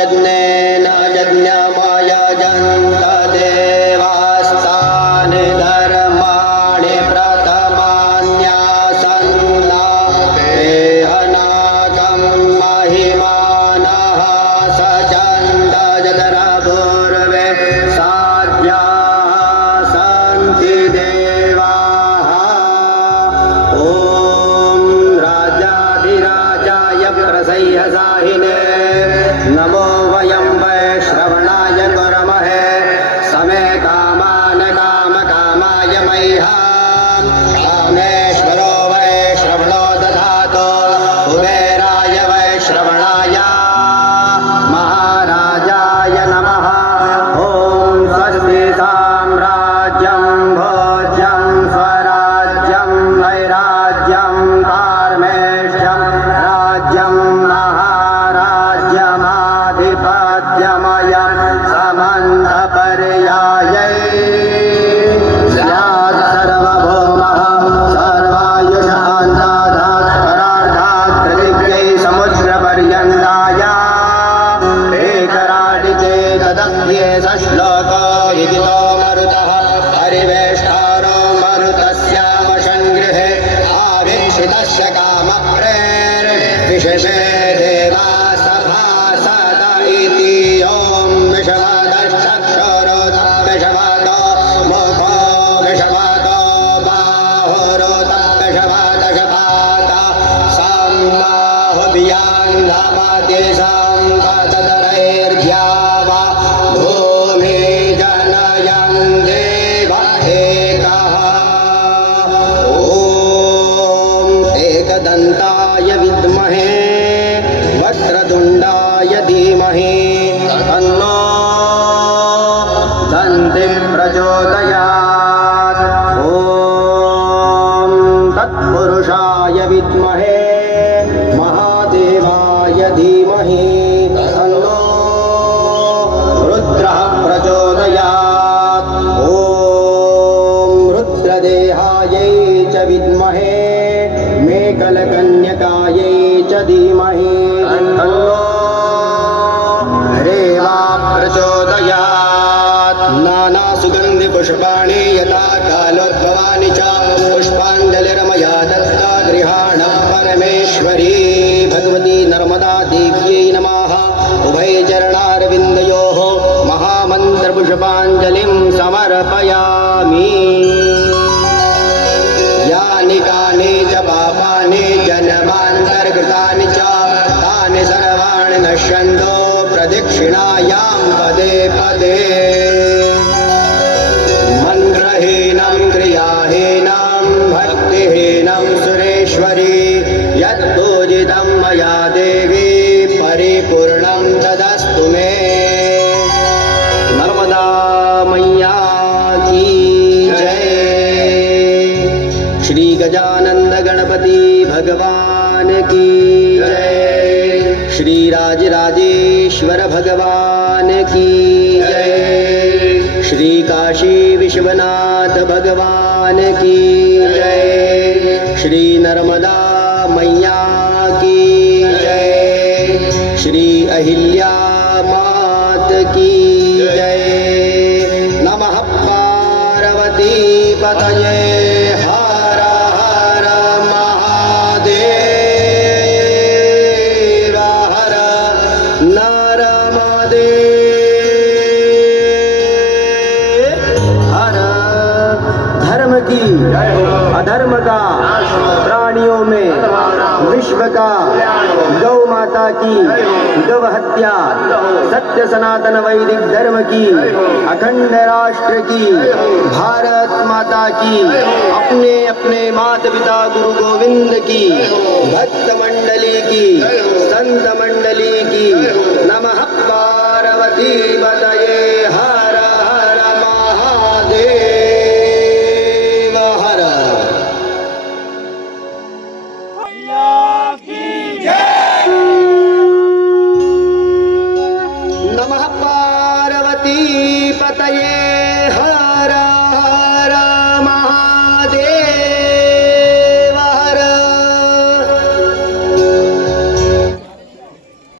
यज्ञेन यज्ञमयजन्त देवास्तानि धर्माणि प्रथमान्यासन्ना देहनागं महिमानः सचन्द जदरपूर्वे साध्याः सन्ति देवाः। ॐ राजाधिराजाय प्रसह्यसाहिने नमो वयं वैश्रवणाय कुर्महे समे कामान् कामकामाय मह्यं कामेश्वरो वैश्रवणो दधातु कुबेराय वैश्रवणाय महाराजाय नमः। ॐ स्वस्ति साम्राज्यं भोज्यं स्वराज्यं वैराज्यं कार्मेष्यं राज्यं महाराज्यमाधिपत्यमयं समन्तपर्यायै स्यात् सर्वभौमः सर्वायुषान्ताधात् परार्धात् पृथिव्यै समुद्रपर्यन्ताय एकराटिके तदप्ये सश्लोको विदितो मरुतः परिवेष्टारो मरुतस्यामशङ्गृहे आवेशितस्य कामप्रेर्विशेषे देवा सभासद इति। ॐ विषवादश्चक्षुरोतविषवादो मुखो विषवादो बाहुरोतविषवादशपात सम्बाहुभियान्धमतिसं तदरैर्द्यावा भूमि जनयन् देव एकः। ॐ एकदन्ताय विद्महे वक्रतुण्डाय धीमहि तन्नो दन्तिः प्रचोदयात्। ॐ तत्पुरुषाय विद्महे महादेवाय धीमहि तन्नो रुद्रः प्रचोदयात्। ॐ रुद्रदेहायै च विद्महे मेखलकन्यकायै च धीमहि तन्नो रेवा प्रचोदयात्। नानासुगन्धिपुष्पाणि यथा कालोद्भवानि च पुष्पाञ्जलिर्मया दत्ता गृहाणः परमेश्वरी भगवती नर्मदा देव्यै नमः। उभयचरणारविन्दयोः महामन्त्रपुष्पाञ्जलिं समर्पयामि। यानि कानि च पापानि जन्मान्तर्कृतानि च तानि सर्वाणि नश्यन्तो प्रदक्षिणायां पदे पदे। मन्त्रहीनं क्रियाहीनं भक्तिहीनं सुरेश्वरी यत्पूजितं मया देवी परिपूर्णं तदस्तु मे। नर्मदा मैया की जय। श्री गजानंद गणपति भगवान की जय। श्री राजराजेश्वर भगवान की जय। श्री काशी विश्वनाथ भगवान की जय। श्री नर्मदा मैया की जय। श्री अहिल्या मात की जय। नमः पार्वती पतये हर हर महादेव हर नर्मदे हर। धर्म की अधर्म का प्राणियों में विश्व का गौ माता की गौ हत्या सत्य सनातन वैदिक धर्म की अखंड राष्ट्र की भारत माता की अपने अपने माता पिता गुरु गोविंद की भक्त मंडली की संत मंडली की। नमः पार्वती